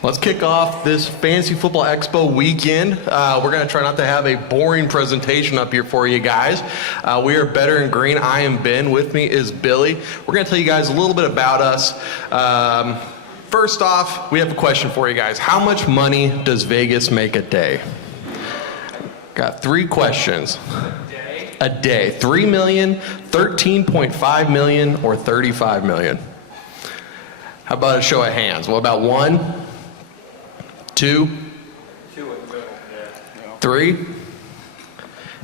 Let's kick off this Fantasy Football Expo weekend. We're going to try not to have a boring presentation up here for you guys. We are Bettor and Green. I am Ben. With me is Billy. We're going to tell you guys a little bit about us. First off, we have a question for you guys. How much money does Vegas make a day? Got three questions. A day. 3 million, 13.5 million, or 35 million? How about a show of hands? What about 1? 2? 3?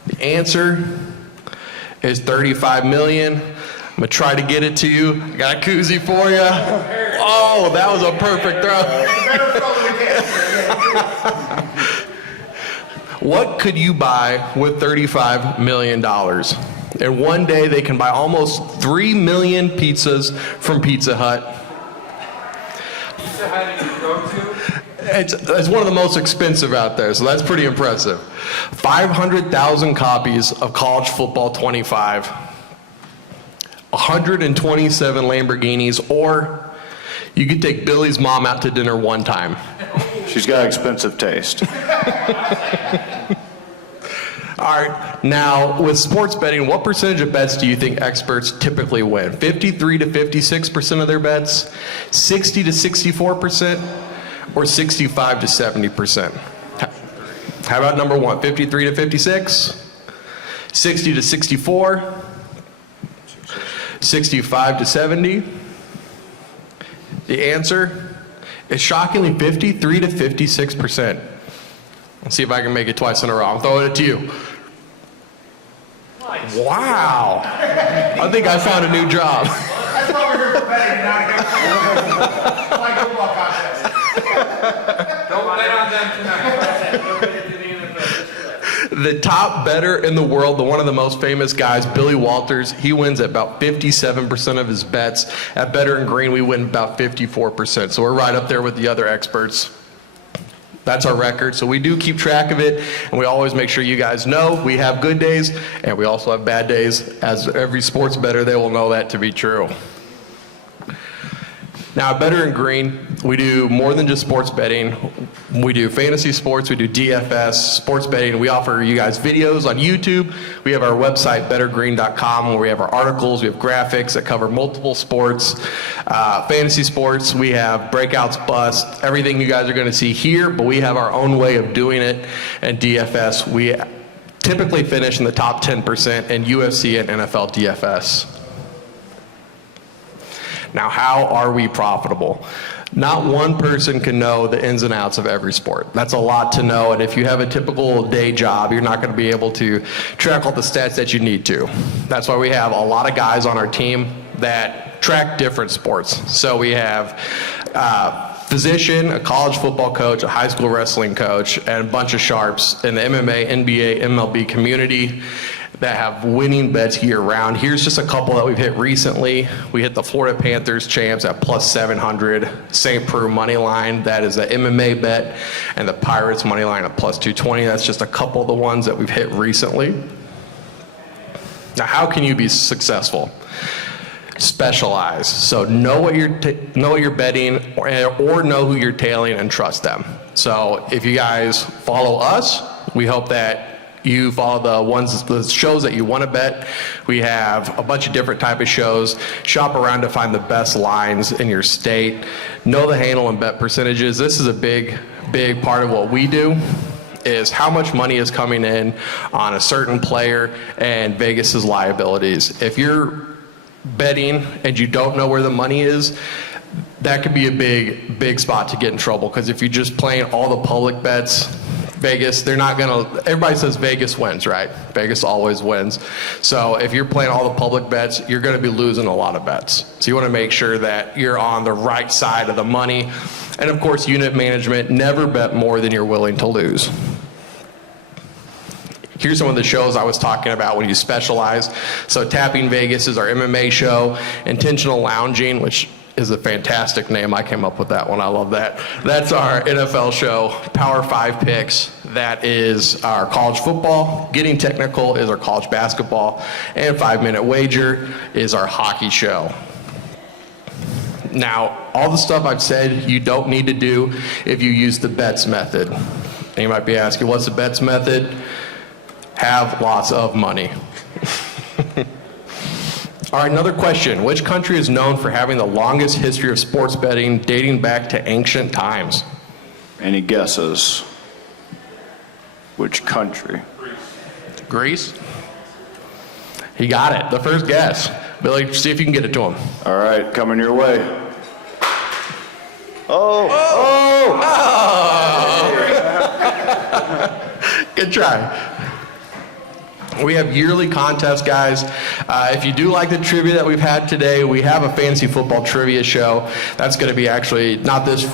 The answer is 35 million. I'm gonna try to get it to you. I got a koozie for you. Oh, that was a perfect throw. What could you buy with $35 million? In one day, they can buy almost 3 million pizzas from Pizza Hut. Pizza Hut is your go-to? It's one of the most expensive out there, so that's pretty impressive. 500,000 copies of College Football 25, 127 Lamborghinis, or you could take Billy's mom out to dinner one time. She's got expensive taste. All right, now with sports betting, what percentage of bets do you think experts typically win? 53 to 56% of their bets, 60 to 64%, or 65 to 70%? How about number one, 53 to 56, 60 to 64, 65 to 70? The answer is shockingly 53 to 56%. Let's see if I can make it twice in a row. I'm throwing it to you. Nice. Wow. I think I found a new job. That's why we're here for betting, not against like football contest. Don't bet on them tonight. Don't bet into the NFL. The top bettor in the world, one of the most famous guys, Billy Walters, he wins at about 57% of his bets. At Bettor and Green, we win about 54%. So we're right up there with the other experts. That's our record. So we do keep track of it, and we always make sure you guys know we have good days, and we also have bad days. As every sports bettor, they will know that to be true. Now, at Bettor and Green, we do more than just sports betting. We do fantasy sports, we do DFS, sports betting. We offer you guys videos on YouTube. We have our website, bettorgreen.com, where we have our articles, we have graphics that cover multiple sports. Fantasy sports, we have breakouts, busts, everything you guys are going to see here, but we have our own way of doing it. And DFS, we typically finish in the top 10% in UFC and NFL DFS. Now, how are we profitable? Not one person can know the ins and outs of every sport. That's a lot to know, and if you have a typical day job, you're not going to be able to track all the stats that you need to. That's why we have a lot of guys on our team that track different sports. So we have a physician, a college football coach, a high school wrestling coach, and a bunch of sharps in the MMA, NBA, MLB community that have winning bets year-round. Here's just a couple that we've hit recently. We hit the Florida Panthers champs at plus 700, St. Preux money line, that is an MMA bet, and the Pirates money line at plus 220. That's just a couple of the ones that we've hit recently. Now, how can you be successful? Specialize. So know what you're betting, or know who you're tailing and trust them. So if you guys follow us, we hope that you follow the shows that you want to bet. We have a bunch of different type of shows. Shop around to find the best lines in your state. Know the handle and bet percentages. This is a big part of what we do, is how much money is coming in on a certain player and Vegas's liabilities. If you're betting and you don't know where the money is, that could be a big spot to get in trouble, because if you're just playing all the public bets, Vegas, they're not gonna, everybody says Vegas wins, right? Vegas always wins. So if you're playing all the public bets, you're gonna be losing a lot of bets. So you wanna make sure that you're on the right side of the money. And of course, unit management, never bet more than you're willing to lose. Here's some of the shows I was talking about when you specialize. So Tapping Vegas is our MMA show. Intentional Lounging, which is a fantastic name. I came up with that one. I love that. That's our NFL show. Power 5 Picks, that is our college football. Getting Technical is our college basketball. And 5 Minute Wager is our hockey show. Now, all the stuff I've said you don't need to do if you use the bets method. And you might be asking, what's the bets method? Have lots of money. All right, another question. Which country is known for having the longest history of sports betting dating back to ancient times? Any guesses? Which country? Greece? He got it. The first guess. Billy, see if you can get it to him. All right, coming your way. Good try. We have yearly contests, guys. If you do like the trivia that we've had today, we have a fantasy football trivia show. That's going to be actually not this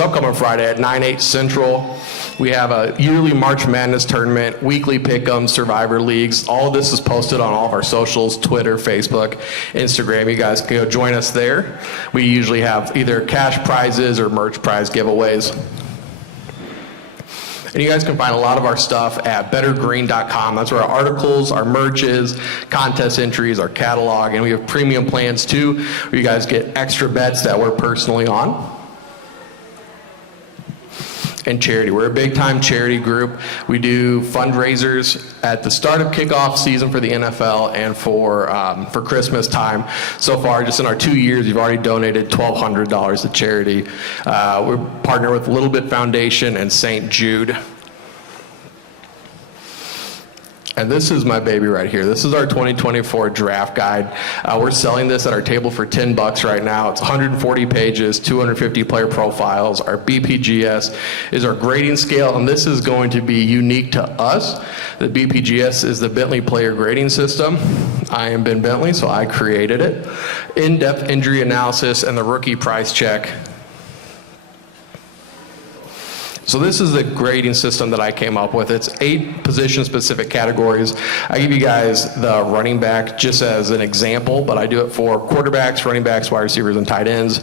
upcoming Friday at 9/8 Central. We have a yearly March Madness tournament, weekly pick'em, Survivor leagues. All of this is posted on all of our socials, Twitter, Facebook, Instagram. You guys can go join us there. We usually have either cash prizes or merch prize giveaways. And you guys can find a lot of our stuff at bettorgreen.com. That's where our articles, our merch is, contest entries, our catalog, and we have premium plans too, where you guys get extra bets that we're personally on. And charity. We're a big-time charity group. We do fundraisers at the start of kickoff season for the NFL and for Christmas time. So far, just in our 2 years, we've already donated $1,200 to charity. We're partnered with Little Bit Foundation and St. Jude. And this is my baby right here. This is our 2024 draft guide. We're selling this at our table for $10 right now. It's 140 pages, 250 player profiles. Our BPGS is our grading scale, and this is going to be unique to us. The BPGS is the Bentley player grading system. I am Ben Bentley, so I created it. In-depth injury analysis and the rookie price check. So this is the grading system that I came up with. It's 8 position-specific categories. I give you guys the running back just as an example, but I do it for quarterbacks, running backs, wide receivers, and tight ends.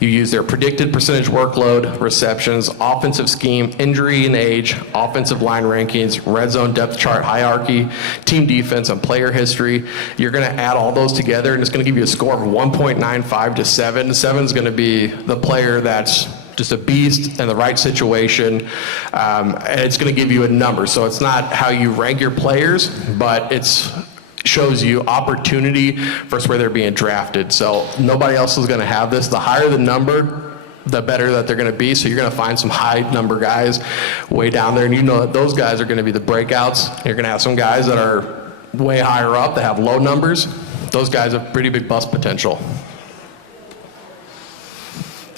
You use their predicted percentage workload, receptions, offensive scheme, injury and age, offensive line rankings, red zone depth chart hierarchy, team defense, and player history. You're going to add all those together, and it's going to give you a score of 1.95 to 7. 7 is going to be the player that's just a beast in the right situation, and it's going to give you a number. So it's not how you rank your players, but it shows you opportunity versus where they're being drafted. So nobody else is going to have this. The higher the number, the better that they're going to be. So you're going to find some high number guys way down there, and you know that those guys are going to be the breakouts. You're going to have some guys that are way higher up that have low numbers. Those guys have pretty big bust potential.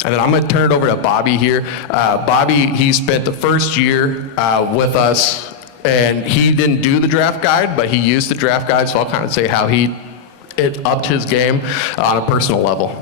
And then I'm going to turn it over to Bobby here. Bobby, he spent the first year with us, and he didn't do the draft guide, but he used the draft guide, so I'll kind of say how it upped his game on a personal level.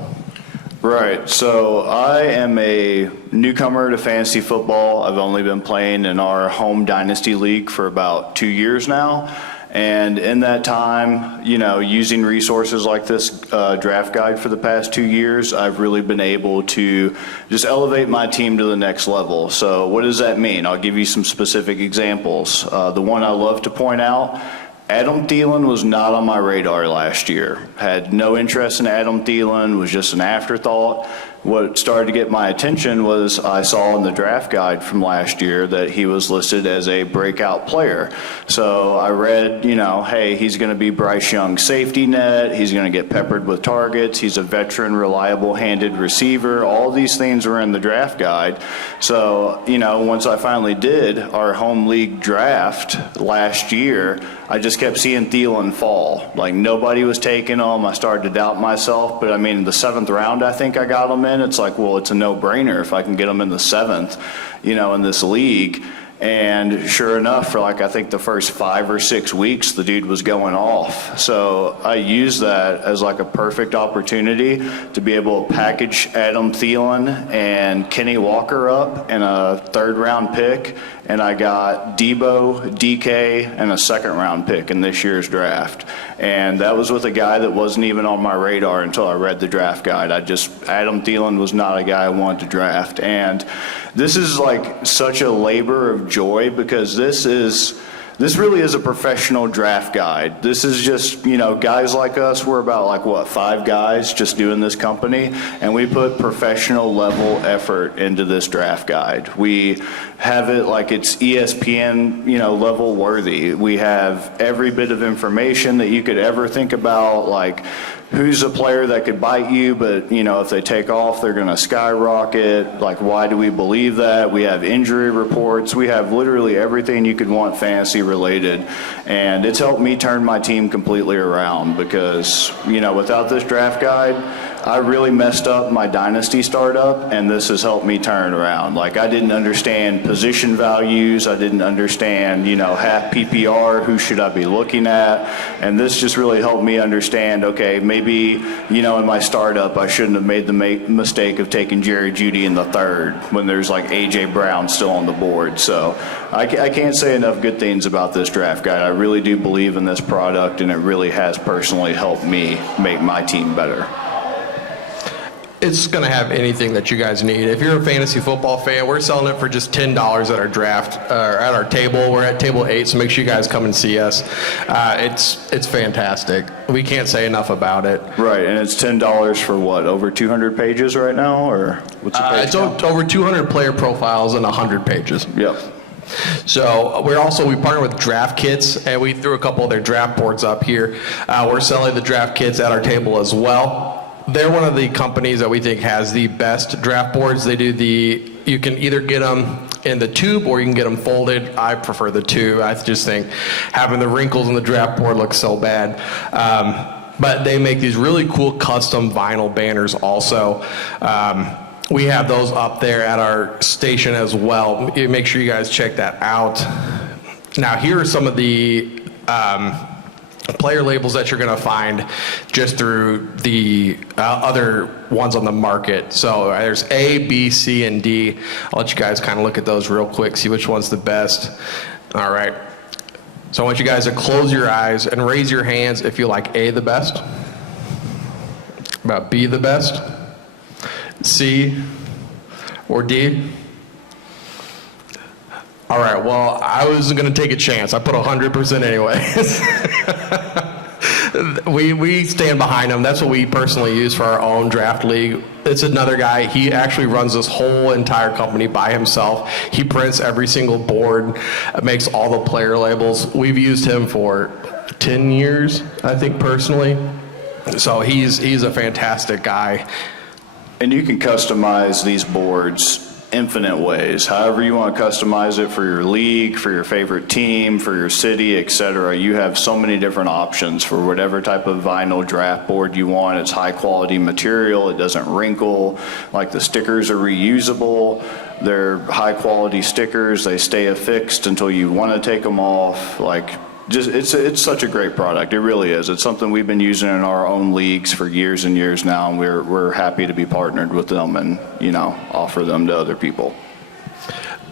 Right, so I am a newcomer to fantasy football. I've only been playing in our home dynasty league for about 2 years now. And in that time, you know, using resources like this draft guide for the past 2 years, I've really been able to just elevate my team to the next level. So what does that mean? I'll give you some specific examples. The one I love to point out, Adam Thielen was not on my radar last year. Had no interest in Adam Thielen, was just an afterthought. What started to get my attention was I saw in the draft guide from last year that he was listed as a breakout player. So I read, you know, hey, he's going to be Bryce Young's safety net. He's going to get peppered with targets. He's a veteran, reliable-handed receiver. All these things were in the draft guide. So, you know, once I finally did our home league draft last year, I just kept seeing Thielen fall. Like, nobody was taking him. I started to doubt myself. But, I mean, the 7th round, I think I got him in. It's like, well, it's a no-brainer if I can get him in the 7th, you know, in this league. And sure enough, for like I think the first 5 or 6 weeks, the dude was going off. So I used that as like a perfect opportunity to be able to package Adam Thielen and Kenny Walker up in a 3rd round pick. And I got Debo, DK, and a 2nd round pick in this year's draft. And that was with a guy that wasn't even on my radar until I read the draft guide. Adam Thielen was not a guy I wanted to draft. And this is like such a labor of joy because this is this really is a professional draft guide. This is just, guys like us, we're about 5 guys just doing this company, and we put professional level effort into this draft guide. We have it like it's ESPN, level worthy. We have every bit of information that you could ever think about, like who's a player that could bite you, but if they take off, they're going to skyrocket. Like, why do we believe that? We have injury reports. We have literally everything you could want fantasy related. And it's helped me turn my team completely around because, without this draft guide, I really messed up my dynasty startup, and this has helped me turn it around. Like, I didn't understand position values. I didn't understand, half PPR, who should I be looking at? And this just really helped me understand, okay, maybe, in my startup, I shouldn't have made the mistake of taking Jerry Jeudy in the 3rd when there's like A.J. Brown still on the board. So I can't say enough good things about this draft guide. I really do believe in this product, and it really has personally helped me make my team better. It's going to have anything that you guys need. If you're a fantasy football fan, we're selling it for just $10 at our draft, at our table. We're at table 8, so make sure you guys come and see us. It's fantastic. We can't say enough about it. Right, and it's $10 for what, over 200 pages right now, or what's the page It's count? over 200 player profiles and 100 pages. Yep. So we partner with Draft Kits, and we threw a couple of their draft boards up here. We're selling the draft kits at our table as well. They're one of the companies that we think has the best draft boards. They do you can either get them in the tube or you can get them folded. I prefer the tube. I just think having the wrinkles in the draft board looks so bad. But they make these really cool custom vinyl banners also. We have those up there at our station as well. Make sure you guys check that out. Now, here are some of the player labels that you're going to find just through the other ones on the market. So there's A, B, C, and D. I'll let you guys kind of look at those real quick, see which one's the best. All right. So I want you guys to close your eyes and raise your hands if you like A the best, about B the best, C, or D. All right, well, I was going to take a chance. I put 100% anyways. We stand behind him. That's what we personally use for our own draft league. It's another guy. He actually runs this whole entire company by himself. He prints every single board, makes all the player labels. We've used him for 10 years, I think, personally. So he's a fantastic guy. And you can customize these boards infinite ways. However you want to customize it for your league, for your favorite team, for your city, etc. You have so many different options for whatever type of vinyl draft board you want. It's high quality material. It doesn't wrinkle. Like, the stickers are reusable. They're high quality stickers. They stay affixed until you want to take them off. Like, just it's such a great product. It really is. It's something we've been using in our own leagues for years and years now, and we're happy to be partnered with them and offer them to other people.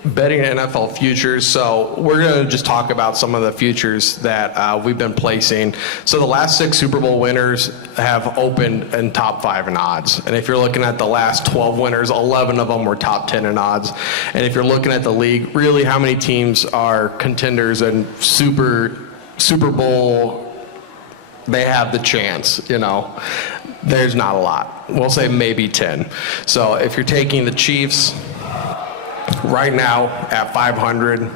Betting NFL futures. So we're going to just talk about some of the futures that we've been placing. So the last 6 Super Bowl winners have opened in top 5 in odds. And if you're looking at the last 12 winners, 11 of them were top 10 in odds. And if you're looking at the league, really how many teams are contenders and Super Bowl, they have the chance, There's not a lot. We'll say maybe 10. So if you're taking the Chiefs, right now at 500,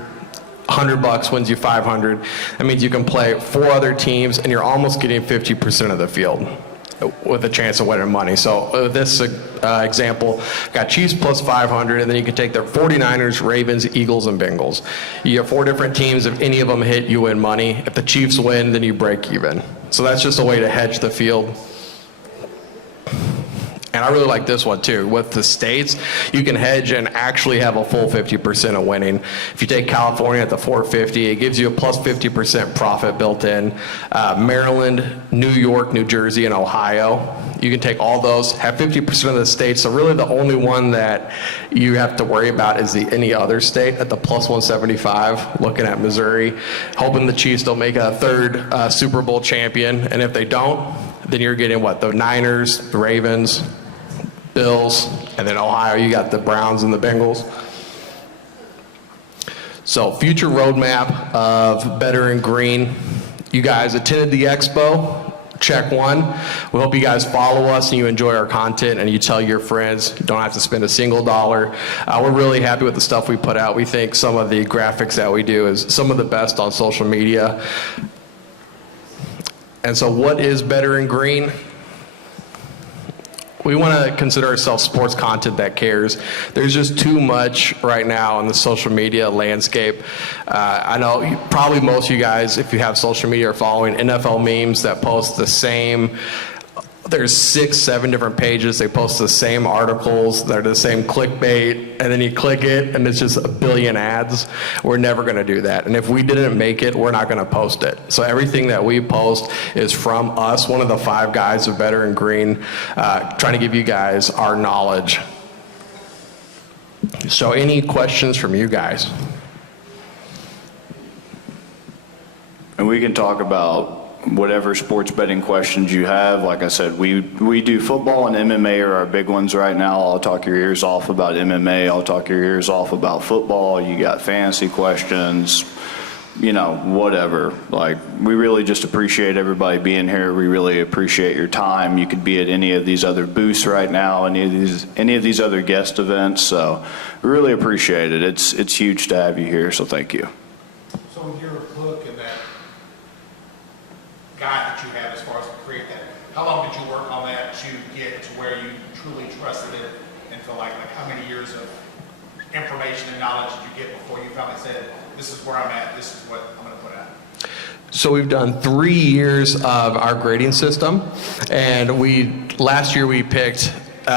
$100 wins you 500. That means you can play 4 other teams, and you're almost getting 50% of the field with a chance of winning money. So this example, got Chiefs plus 500, and then you can take the 49ers, Ravens, Eagles, and Bengals. You have 4 different teams. If any of them hit, you win money. If the Chiefs win, then you break even. So that's just a way to hedge the field. And I really like this one too. With the states, you can hedge and actually have a full 50% of winning. If you take California at the 450, it gives you a plus 50% profit built in. Maryland, New York, New Jersey, and Ohio, you can take all those, have 50% of the states. So really the only one that you have to worry about is any other state at the plus 175, looking at Missouri, hoping the Chiefs don't make a 3rd Super Bowl champion. And if they don't, then you're getting what? The Niners, the Ravens, Bills, and then Ohio, you got the Browns and the Bengals. So future roadmap of Better and Green. You guys attended the Expo. Check one. We hope you guys follow us and you enjoy our content and you tell your friends. You don't have to spend a single dollar. We're really happy with the stuff we put out. We think some of the graphics that we do is some of the best on social media. And so what is Better and Green? We want to consider ourselves sports content that cares. There's just too much right now in the social media landscape. I know probably most of you guys, if you have social media, are following NFL memes that post the same. There's 6, 7 different pages. They post the same articles. They're the same clickbait, and then you click it, and it's just a billion ads. We're never going to do that. And if we didn't make it, we're not going to post it. So everything that we post is from us, one of the 5 guys of Better and Green, trying to give you guys our knowledge. So any questions from you guys? And we can talk about whatever sports betting questions you have. Like I said, we do football and MMA are our big ones right now. I'll talk your ears off about MMA. I'll talk your ears off about football. You got fantasy questions, you know, whatever. Like, we really just appreciate everybody being here. We really appreciate your time. You could be at any of these other booths right now, any of these other guest events. So we really appreciate it. It's huge to have you here. So thank you. So with your book and that guide that you have as far as to create that, how long did you work on that to get to where you truly trusted it and feel like how many years of information and knowledge did you get before you finally said, this is where I'm at, this is what I'm going to put out? So we've done 3 years of our grading system, and last year we picked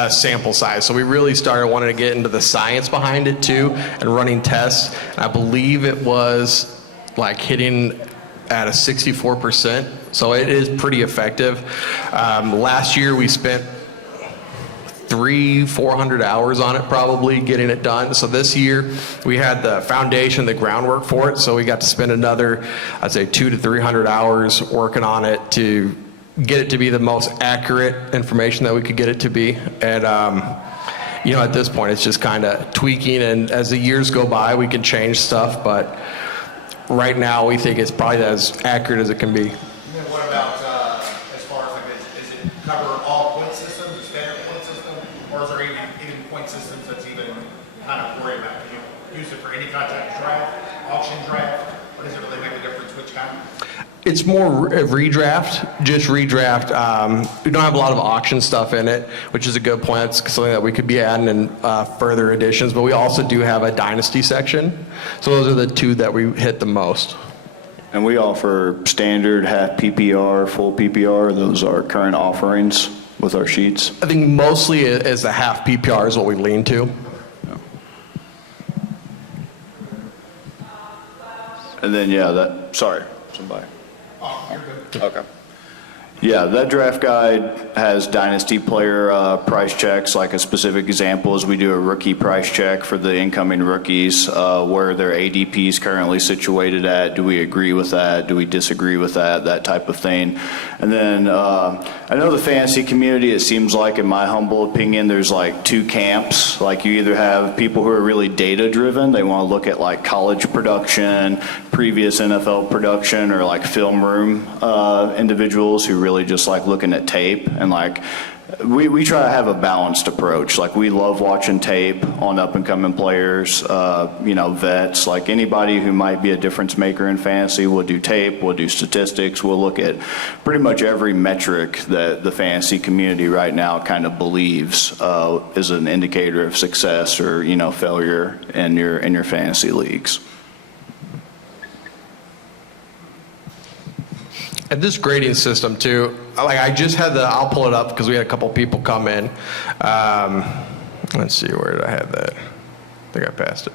sample size. So we really started wanting to get into the science behind it too, and running tests. And I believe it was like hitting at a 64%. So it is pretty effective. Last year we spent 300-400 hours on it probably getting it done. So this year we had the foundation, the groundwork for it. So we got to spend another, I'd say 200 to 300 hours working on it to get it to be the most accurate information that we could get it to be. And you know, at this point it's just kind of tweaking, and as the years go by we can change stuff, but right now we think it's probably as accurate as it can be. And then what about as far as like, does it cover all point systems, the standard point system, or is there even point systems that's even kind of worried about? Can you use it for any contract draft, auction draft, or does it really make a difference which kind? It's more redraft, just redraft. We don't have a lot of auction stuff in it, which is a good point. It's something that we could be adding in further editions, but we also do have a dynasty section. So those are the 2 that we hit the most. And we offer standard, half PPR, full PPR. Those are current offerings with our sheets. I think mostly is the half PPR is what we lean to. And then, yeah, sorry, somebody. Oh, you're good. Okay. Yeah, that draft guide has dynasty player price checks. Like a specific example is we do a rookie price check for the incoming rookies, where their ADP is currently situated at. Do we agree with that? Do we disagree with that? That type of thing. And then I know the fantasy community, it seems like, in my humble opinion, there's like 2 camps. Like, you either have people who are really data driven. They want to look at like college production, previous NFL production, or like film room individuals who really just like looking at tape. And like we try to have a balanced approach. Like, we love watching tape on up and coming players, you know, vets, like anybody who might be a difference maker in fantasy. We'll do tape, we'll do statistics, we'll look at pretty much every metric that the fantasy community right now kind of believes is an indicator of success or, you know, failure in your fantasy leagues. And this grading system too, like I just had I'll pull it up because we had a couple people come in. Let's see, where did I have that? I think I passed it.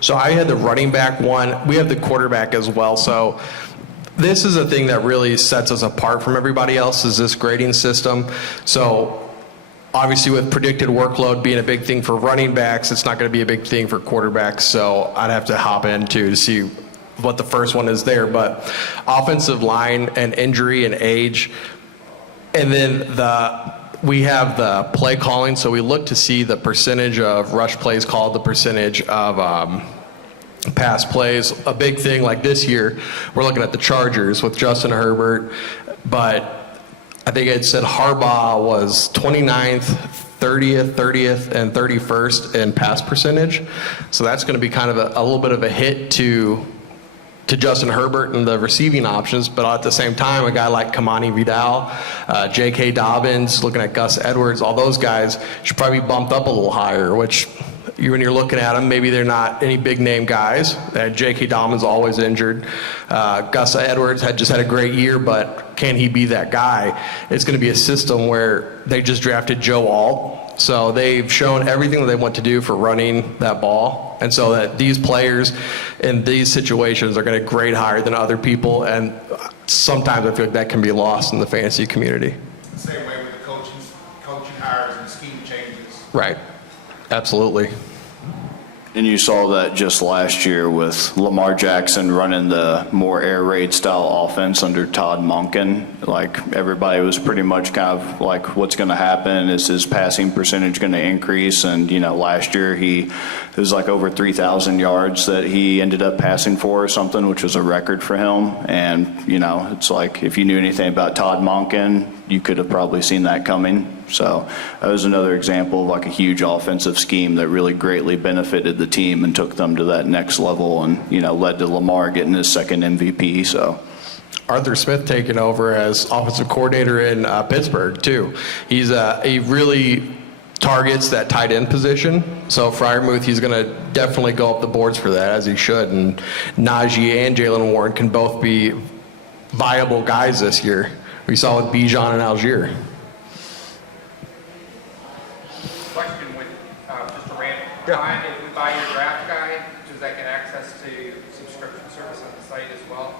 So I had the running back one. We have the quarterback as well. So this is a thing that really sets us apart from everybody else, is this grading system. So obviously, with predicted workload being a big thing for running backs, it's not going to be a big thing for quarterbacks. So I'd have to hop in to see what the first one is there. But offensive line and injury and age, and then the we have the play calling, so we look to see the percentage of rush plays called, the percentage of pass plays. A big thing like this year, we're looking at the Chargers with Justin Herbert, but I think it said Harbaugh was 29th, 30th, and 31st in pass percentage. So that's going to be kind of a little bit of a hit to Justin Herbert and the receiving options, but at the same time, a guy like Kamani Vidal, J.K. Dobbins, looking at Gus Edwards, all those guys should probably be bumped up a little higher, which when you're looking at them, maybe they're not any big name guys. J.K. Dobbins always injured. Gus Edwards just had a great year, but can he be that guy? It's going to be a system where they just drafted Joe Alt. So they've shown everything that they want to do for running that ball. And so that these players in these situations are going to grade higher than other people. And sometimes I feel like that can be lost in the fantasy community. Same way with the coaching hires and scheme changes. Right. Absolutely. And you saw that just last year with Lamar Jackson running the more air raid style offense under Todd Monken. Like, everybody was pretty much kind of like, what's going to happen? Is his passing percentage going to increase? And, last year it was like over 3,000 yards that he ended up passing for or something, which was a record for him. And, it's like, if you knew anything about Todd Monken, you could have probably seen that coming. So that was another example of like a huge offensive scheme that really greatly benefited the team and took them to that next level and, led to Lamar getting his second MVP. So Arthur Smith taking over as offensive coordinator in Pittsburgh too. He really targets that tight end position. So Freiermuth, he's going to definitely go up the boards for that, as he should. And Najee and Jalen Warren can both be viable guys this year. We saw with Bijan and Algier. Question with just a random. Brian, if we buy your draft guide, does that get access to subscription service on the site as well?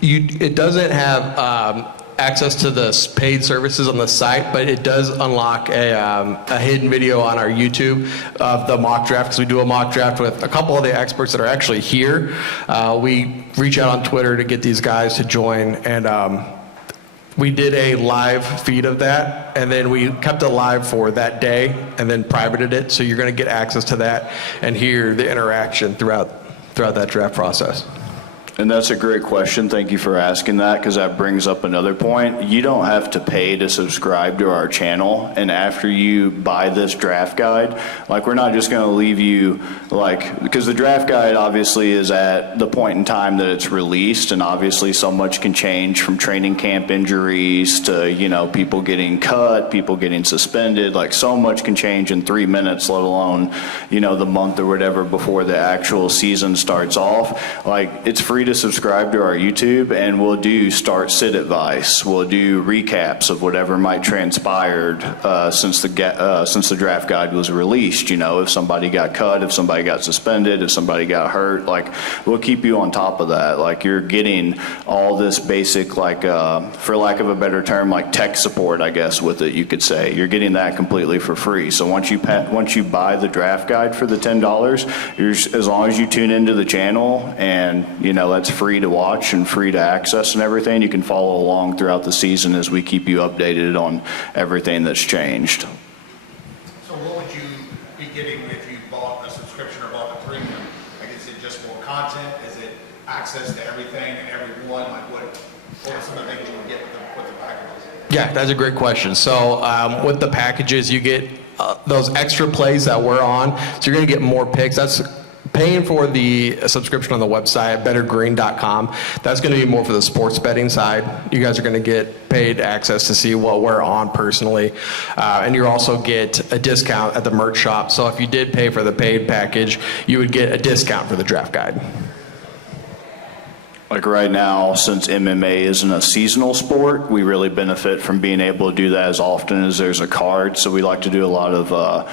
It doesn't have access to the paid services on the site, but it does unlock a hidden video on our YouTube of the mock draft, because we do a mock draft with a couple of the experts that are actually here. We reach out on Twitter to get these guys to join, and we did a live feed of that, and then we kept it live for that day and then privated it, so you're going to get access to that and hear the interaction throughout that draft process. And that's a great question. Thank you for asking that, because that brings up another point. You don't have to pay to subscribe to our channel. And after you buy this draft guide, like, we're not just going to leave you, like, because the draft guide obviously is at the point in time that it's released, and obviously so much can change from training camp injuries to, people getting cut, people getting suspended. Like, so much can change in 3 minutes, let alone, the month or whatever before the actual season starts off. Like, it's free to subscribe to our YouTube, and we'll do start-sit advice. We'll do recaps of whatever might transpired since the draft guide was released. If somebody got cut, if somebody got suspended, if somebody got hurt, like, we'll keep you on top of that. Like, you're getting all this basic, like, for lack of a better term, like tech support, I guess, with it, you could say. You're getting that completely for free. So once you buy the draft guide for the $10, as long as you tune into the channel, and that's free to watch and free to access and everything, you can follow along throughout the season as we keep you updated on everything that's changed. So what would you be getting if you bought a subscription or bought a premium? Like, is it just more content? Is it access to everything and everyone? Like, what are some of the things you would get with the packages? Yeah, that's a great question. So with the packages, you get those extra plays that we're on. So you're going to get more picks. That's paying for the subscription on the website, bettorgreen.com. That's going to be more for the sports betting side. You guys are going to get paid access to see what we're on personally. And you also get a discount at the merch shop. So if you did pay for the paid package, you would get a discount for the draft guide. Like, right now, since MMA isn't a seasonal sport, we really benefit from being able to do that as often as there's a card. So we like to do a lot of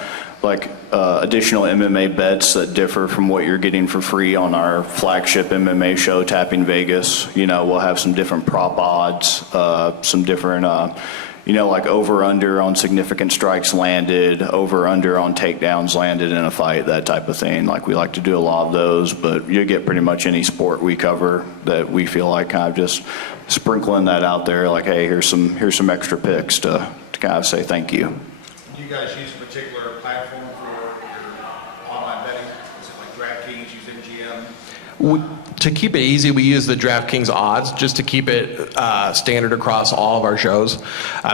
additional MMA bets that differ from what you're getting for free on our flagship MMA show, Tapping Vegas. We'll have some different prop odds, some different, like over-under on significant strikes landed, over-under on takedowns landed in a fight, that type of thing. Like, we like to do a lot of those, but you get pretty much any sport we cover that we feel like kind of just sprinkling that out there, like, hey, here's some extra picks to to kind of say thank you. Do you guys use a particular platform for your online betting? Is it like DraftKings, use MGM? To keep it easy, we use the DraftKings odds just to keep it standard across all of our shows.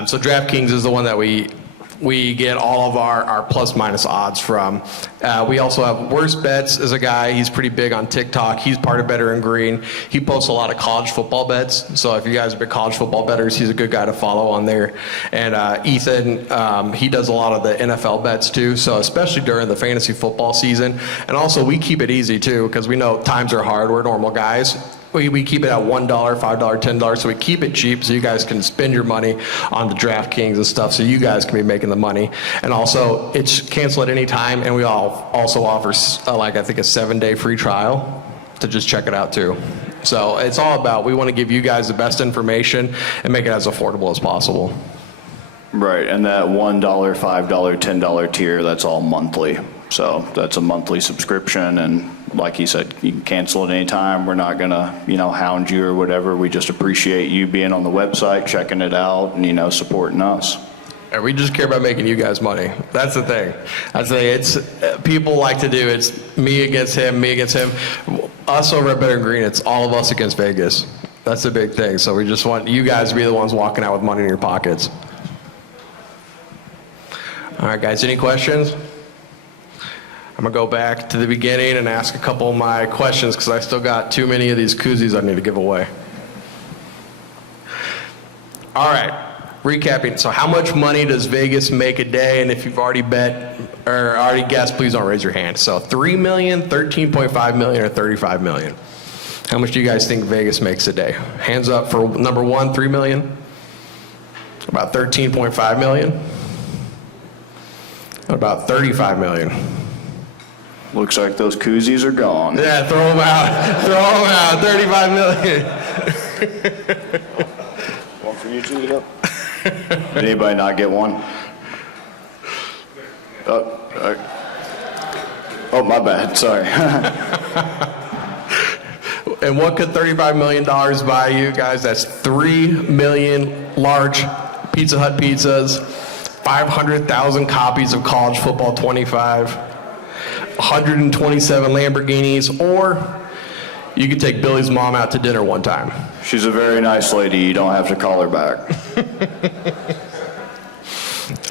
So DraftKings is the one that we get all of our plus minus odds from. We also have Worst Bets is a guy, he's pretty big on TikTok. He's part of Bettor and Green. He posts a lot of college football bets. So if you guys are big college football bettors, he's a good guy to follow on there. And Ethan, he does a lot of the NFL bets too. So especially during the fantasy football season. And also we keep it easy too, because we know times are hard. We're normal guys. We keep it at $1, $5, $10, so we keep it cheap so you guys can spend your money on the DraftKings and stuff so you guys can be making the money. And also, it's cancel at any time, and we also offer, I think, a 7-day free trial to just check it out too. So it's all about, we want to give you guys the best information and make it as affordable as possible. Right, and that $1, $5, $10 tier, that's all monthly. So that's a monthly subscription, and like he said, you can cancel at any time. We're not gonna, hound you or whatever. We just appreciate you being on the website, checking it out, and, supporting us. And we just care about making you guys money. That's the thing. It's people like to do, it's me against him, me against him. Us over at Bettor and Green, it's all of us against Vegas. That's the big thing. So we just want you guys to be the ones walking out with money in your pockets. All right, guys, any questions? I'm gonna go back to the beginning and ask a couple of my questions because I still got too many of these koozies I need to give away. All right, recapping. So how much money does Vegas make a day? And if you've already bet or already guessed, please don't raise your hand. So 3 million, 13.5 million, or 35 million. How much do you guys think Vegas makes a day? Hands up for number one, 3 million. About 13.5 million. About 35 million. Looks like those koozies are gone. Yeah, throw them out. Throw them out. 35 million. One for you two. Did anybody not get one? Oh, my bad. Sorry. And what could $35 million buy you guys? That's 3 million large Pizza Hut pizzas, 500,000 copies of College Football 25, 127 Lamborghinis, or you could take Billy's mom out to dinner one time. She's a very nice lady. You don't have to call her back.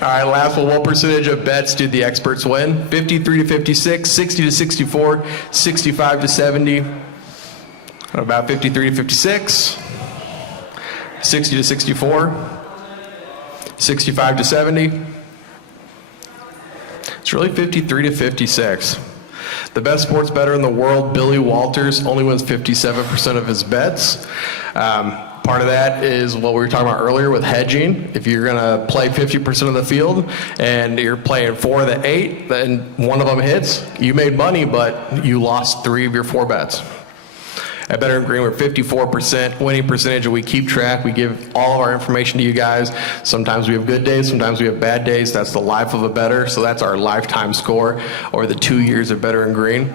All right, last one. What percentage of bets do the experts win? 53 to 56, 60 to 64, 65 to 70. About 53 to 56, 60 to 64, 65 to 70. It's really 53 to 56. The best sports bettor in the world, Billy Walters, only wins 57% of his bets. Part of that is what we were talking about earlier with hedging. If you're going to play 50% of the field and you're playing 4 of the 8, then one of them hits, you made money, but you lost 3 of your 4 bets. At Bettor and Green, we're 54% winning percentage, and we keep track. We give all of our information to you guys. Sometimes we have good days, sometimes we have bad days. That's the life of a bettor, so that's our lifetime score over the 2 years of Bettor and Green.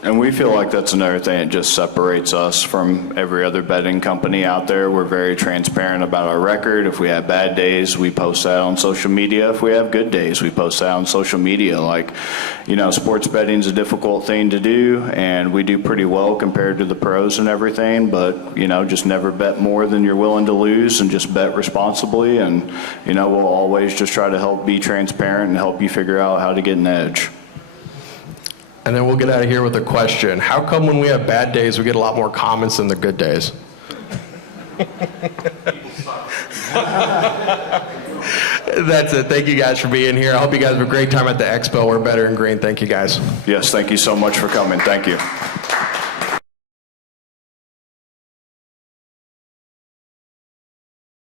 And we feel like that's another thing that just separates us from every other betting company out there. We're very transparent about our record. If we have bad days, we post that on social media. If we have good days, we post that on social media. Sports betting is a difficult thing to do, and we do pretty well compared to the pros and everything, but, just never bet more than you're willing to lose and just bet responsibly. And, we'll always just try to help be transparent and help you figure out how to get an edge. And then we'll get out of here with a question. How come when we have bad days, we get a lot more comments than the good days? That's it. Thank you guys for being here. I hope you guys have a great time at the Expo. We're Bettor and Green. Thank you guys. Yes, thank you so much for coming. Thank you.